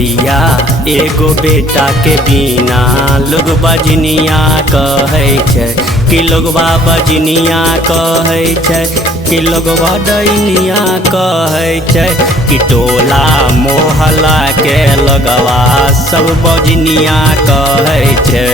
मैया एगो बेटा के बिना लोग बजनिया कहै छै कि लोगवा बजनिया कहै छै कि लोगवा डैनिया कहै छै कि टोला मोहल्ला के लोगवा सब बजनिया कहै छै।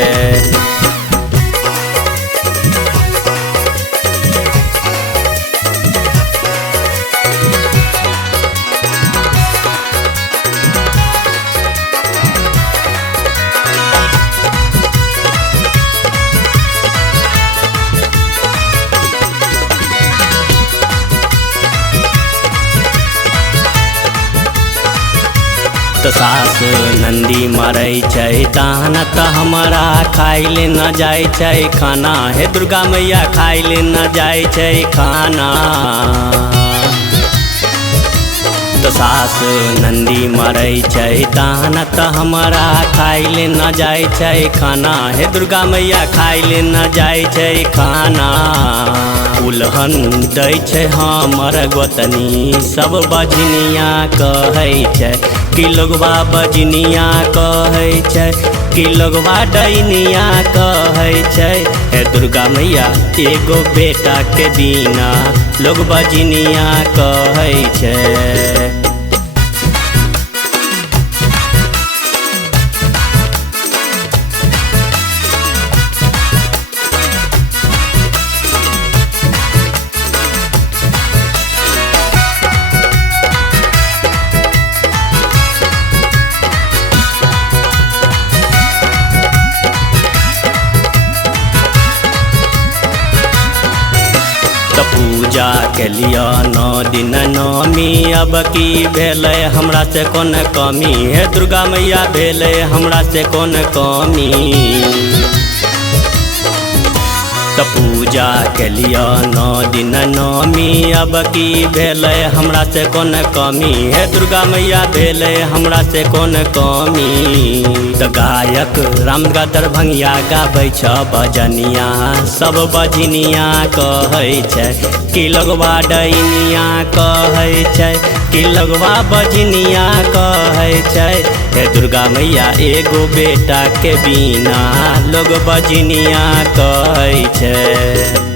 तो सास नंदी मरै छै तहन त हमरा खाइ ले न जाइ छै खाना, हे दुर्गा मैया खाइ ले न जाइ छै खाना। तो सास नंदी मरै छै तहन त हमरा खाइ ले न जाइ छै खाना, हे दुर्गा मैया खाइ ले न जाइ छै खाना। उल्हन दै छै हमर गोतनी सब बजनिया कहै छै कि लोगवा बजनिया कहै छै कि लोगवा डैनिया कहै छै। हे दुर्गा मैया एगो बेटा के बिना लोग बजनिया कहै छै। पूजा के लिया 9 दिन नौमी, अब की भेलै हमरा से कोन कमी, हे दुर्गा मैया भेलै हमरा से कोन कमी। तो पूजा के लिया 9 दिन नौमी, अब की भेलै हमरा से कोन कमी, हे दुर्गा मैया भेलै हमरा से कोन कमी। तो गायक रामगदर भंगिया गाबै छ बजनिया सब बजनिया कहै छै कि लोगवा डैनिया कहै छै कि लोगवा बजनिया कहै छै। हे दुर्गा मैया एगो बेटा के बिना लोग बजनिया कहै छै।